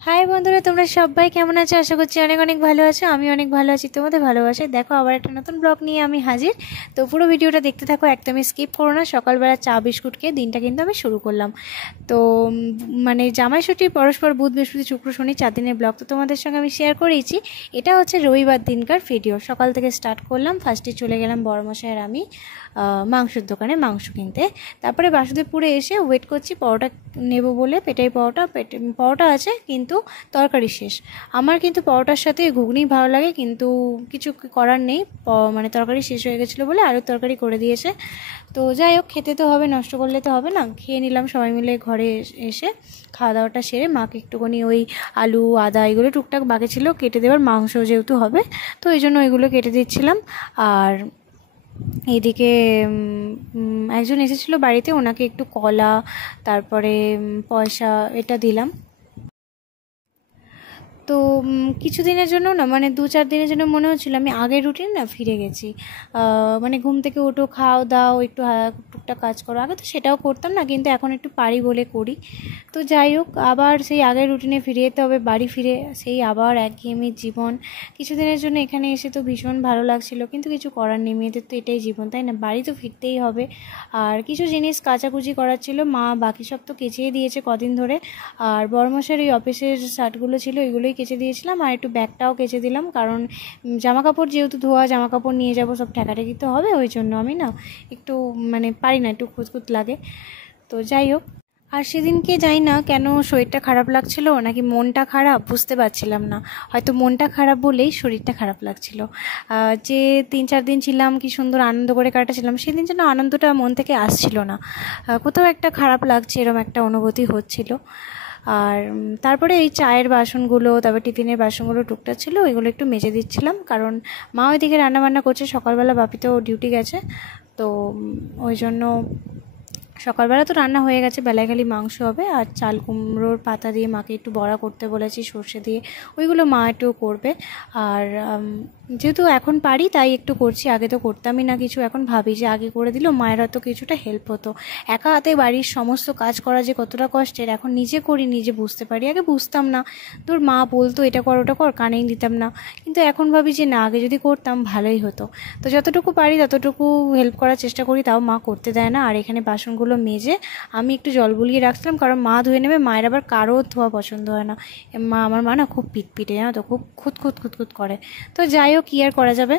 High বন্ধুরা, তোমরা সবাই কেমন আছো? আশা করছি অনেক অনেক ভালো আছো। আমি অনেক ভালো আছি, তোমাদের ভালোবাসে। দেখো, আবার একটা নতুন ব্লগ নিয়ে আমি হাজির। তো পুরো ভিডিওটা দেখতে থাকো, একদমই স্কিপ করো না। সকালবেলা চা বিস্কুট খেয়ে দিনটা কিন্তু আমি শুরু করলাম। তো মানে জামাইষষ্ঠী পরস্পর বুধ বৃহস্পতি শুক্র শনি 4 দিনের ব্লগ তো তোমাদের সঙ্গে আমি শেয়ার করেইছি। এটা হচ্ছে রবিবার দিনকার ভিডিও। সকাল থেকে স্টার্ট করলাম। ফার্স্টে চলে গেলাম বড়মশাই আর আমি মাংসের দোকানে মাংস কিনতে। তারপরে বাসুদেবপুরে এসে ওয়েট করছি পরোটা নেব বলে। পেটাই পরোটা আছে, কিন্তু তরকারি শেষ। আমার কিন্তু পরোটার সাথে ঘুগনি ভালো লাগে, কিন্তু কিছু করার নেই। মানে তরকারি শেষ হয়ে গেছিলো বলে আলুর তরকারি করে দিয়েছে। তো যাই হোক, খেতে তো হবে, নষ্ট করলে তো হবে না। খেয়ে নিলাম সবাই মিলে। ঘরে এসে খাওয়া দাওয়াটা সেরে মাকে একটুখানি ওই আলু আদা এগুলো টুকটাক বাকি ছিল কেটে দেওয়ার, মাংস যেহেতু হবে তো এই জন্য ওইগুলো কেটে দিচ্ছিলাম। আর এদিকে একজন এসেছিলো বাড়িতে, ওনাকে একটু কলা তারপরে পয়সা এটা দিলাম। তো কিছুদিনের জন্য না, মানে 2-4 দিনের জন্য মনে হচ্ছিলো আমি আগের রুটিন না ফিরে গেছি। মানে ঘুম থেকে ওঠো, খাও দাও, একটু টুকটাক কাজ করো। আগে তো সেটাও করতাম না, কিন্তু এখন একটু পারি বলে করি। তো যাই হোক, আবার সেই আগের রুটিনে ফিরে যেতে হবে। বাড়ি ফিরে সেই আবার একঘেয়েমি জীবন। কিছুদিনের জন্য এখানে এসে তো ভীষণ ভালো লাগছিলো, কিন্তু কিছু করার নেই। মেয়েদের তো এটাই জীবন, তাই না? বাড়ি তো ফিরতেই হবে। আর কিছু জিনিস কাচাকুচি করার ছিল, মা বাকি সব তো কেচেই দিয়েছে কদিন ধরে। আর বড়মশাইয়ের এই অফিসের শার্টগুলো ছিল, এগুলোই কেচে দিয়েছিলাম। আর একটু ব্যাগটাও কেচে দিলাম, কারণ জামা কাপড় যেহেতু ধোয়া, জামা কাপড় নিয়ে যাব, সব ঠেকাঠেকি তো হবে। ওই জন্য আমি না একটু মানে পারি না, একটু খুঁতখুত লাগে। তো যাই হোক, আর সেদিনকে যাই না কেন শরীরটা খারাপ লাগছিল, নাকি মনটা খারাপ বুঝতে পারছিলাম না। হয়তো মনটা খারাপ বলেই শরীরটা খারাপ লাগছিল। যে 3-4 দিন ছিলাম, কি সুন্দর আনন্দ করে কাটাচ্ছিলাম, সেদিন যেন আনন্দটা মন থেকে আসছিল না। কোথাও একটা খারাপ লাগছে, এরকম একটা অনুভূতি হচ্ছিল। আর তারপরে এই চায়ের বাসনগুলো, তারপর টিফিনের বাসনগুলো টুকটাক ছিল, ওইগুলো একটু মেজে দিচ্ছিলাম। কারণ মা ওইদিকে রান্নাবান্না করছে, সকালবেলা বাপি তো ডিউটি গেছে। তো ওই জন্য সকালবেলা তো রান্না হয়ে গেছে, বেলায় খালি মাংস হবে। আর চাল কুমড়োর পাতা দিয়ে মাকে একটু বড়া করতে বলেছি, সর্ষে দিয়ে, ওইগুলো মা একটু করবে। আর যেহেতু এখন পারি তাই একটু করছি, আগে তো করতামই না কিছু। এখন ভাবি যে আগে করে দিলেও মায়ের হয়তো কিছুটা হেল্প হতো। একা হাতে বাড়ির সমস্ত কাজ করা যে কতটা কষ্টের, এখন নিজে করি, নিজে বুঝতে পারি। আগে বুঝতাম না, তোর মা বলতো এটা কর ওটা কর, কানেই দিতাম না। কিন্তু এখন ভাবি যে না, আগে যদি করতাম ভালোই হতো। তো যতটুকু পারি ততটুকু হেল্প করার চেষ্টা করি, তাও মা করতে দেয় না। আর এখানে বাসনগুলো মেজে আমি একটু জল বুলিয়ে রাখছিলাম, কারণ মা ধুয়ে নেবে। মায়ের আবার কারো ধোয়া পছন্দ হয় না। আমার মা না খুব পিটপিটে, জানো তো, খুব খুঁত করে। তো যাই হোক, কি আর করা যাবে।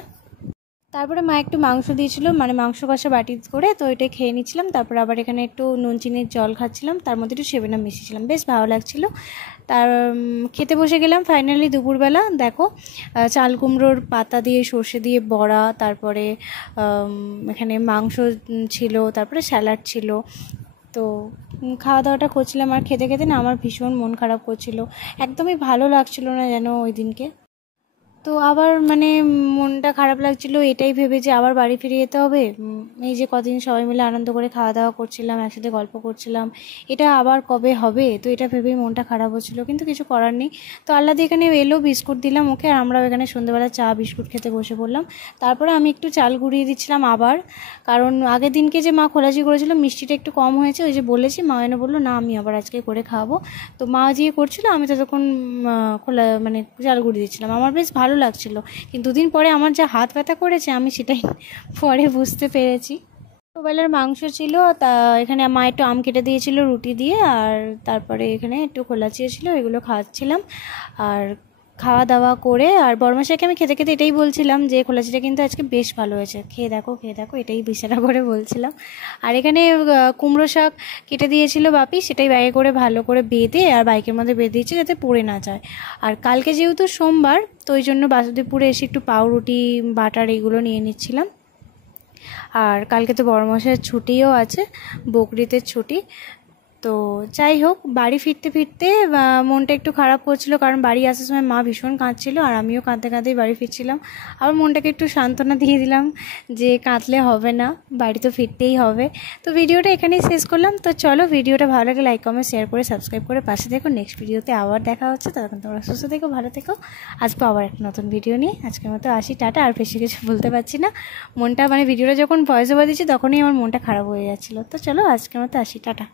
তারপরে মা একটু মাংস দিয়েছিল, মানে মাংস কষা বাটি করে, তো এটাই খেয়ে নিচ্ছিলাম। তারপরে আবার এখানে একটু নুন চিনির জল খাচ্ছিলাম, তার মধ্যে একটু সেভেন আপ মিশিয়েছিলাম, বেশ ভালো লাগছিলো। তার খেতে বসে গেলাম ফাইনালি দুপুরবেলা। দেখো, চাল কুমড়োর পাতা দিয়ে সর্ষে দিয়ে বড়া, তারপরে এখানে মাংস ছিল, তারপরে স্যালাড ছিল। তো খাওয়া দাওয়াটা করছিলাম, আর খেতে খেতে না আমার ভীষণ মন খারাপ করছিল, একদমই ভালো লাগছিল না যেন ওই দিনকে। তো আবার মানে মনটা খারাপ লাগছিল এটাই ভেবে যে আবার বাড়ি ফিরে যেতে হবে। এই যে কদিন সবাই মিলে আনন্দ করে খাওয়া দাওয়া করছিলাম, একসাথে গল্প করছিলাম, এটা আবার কবে হবে? তো এটা ভেবেই মনটা খারাপ হচ্ছিল, কিন্তু কিছু করার নেই। তো আল্লাদি এখানে এলো, বিস্কুট দিলাম ওকে, আর আমরাও এখানে সন্ধ্যেবেলা চা বিস্কুট খেতে বসে পড়লাম। তারপরে আমি একটু চাল গুঁড়িয়ে দিচ্ছিলাম আবার, কারণ আগের দিনকে যে মা খোলাচি করেছিল মিষ্টিটা একটু কম হয়েছে, ওই যে বলেছি, মা এনে বললো না আমি আবার আজকে করে খাওয়াবো। তো মা যে করছিল, আমি ততক্ষণ মানে চাল গুঁড়িয়ে দিচ্ছিলাম। আমার বেশ ভালো লাগছিল, কিন্তু দুদিন পরে আমার যা হাত ব্যথা করেছে আমি সেটাই পরে বুঝতে পেরেছি। দুবেলার মাংস ছিল, তা এখানে মা একটু আম কেটে দিয়েছিল রুটি দিয়ে, আর তারপরে এখানে একটু খোলাচিয়া ছিল, এগুলো খাওয়াচ্ছিলাম। আর খাওয়া দাওয়া করে, আর বড়মাসাইকে আমি খেতে খেতে এটাই বলছিলাম যে খোলাচিটা কিন্তু আজকে বেশ ভালো হয়েছে, খেয়ে দেখো খেয়ে দেখো, এটাই বিছানা করে বলছিলাম। আর এখানে কুমড়ো শাক কেটে দিয়েছিল বাপি, সেটাই ব্যাগে করে ভালো করে বেঁধে আর বাইকের মধ্যে বেঁধে দিয়েছি যাতে পড়ে না যায়। আর কালকে যেহেতু সোমবার, তো ওই জন্য বাসুদেবপুরে এসে একটু পাউরুটি বাটার এগুলো নিয়ে নিচ্ছিলাম। আর কালকে তো বড়মশাইয়ের ছুটিও আছে, বকরিতের ছুটি। তো যাই হোক, বাড়ি ফিরতে ফিরতে মনটা একটু খারাপ করছিল, কারণ বাড়ি আসার সময় মা ভীষণ কাঁদছিল, আর আমিও কাঁদতে কাঁদতেই বাড়ি ফিরছিলাম। আবার মনটাকে একটু সান্ত্বনা দিয়ে দিলাম যে কাঁদলে হবে না, বাড়ি তো ফিরতেই হবে। তো ভিডিওটা এখানেই শেষ করলাম। তো চলো, ভিডিওটা ভালো লাগে লাইক কমেন্ট শেয়ার করে সাবস্ক্রাইব করে পাশে দেখো। নেক্সট ভিডিওতে আবার দেখা হচ্ছে, তখন তোমরা সুস্থ থেকো, ভালো থেকো। আসবো আবার একটা নতুন ভিডিও নিয়ে। আজকের মতো আসি, টাটা। আর বেশি কিছু বলতে পারছি না, মনটা মানে ভিডিওটা যখন ভয়েস ওভার দিচ্ছি তখনই আমার মনটা খারাপ হয়ে যাচ্ছিলো। তো চলো, আজকের মতো আসি, টাটা।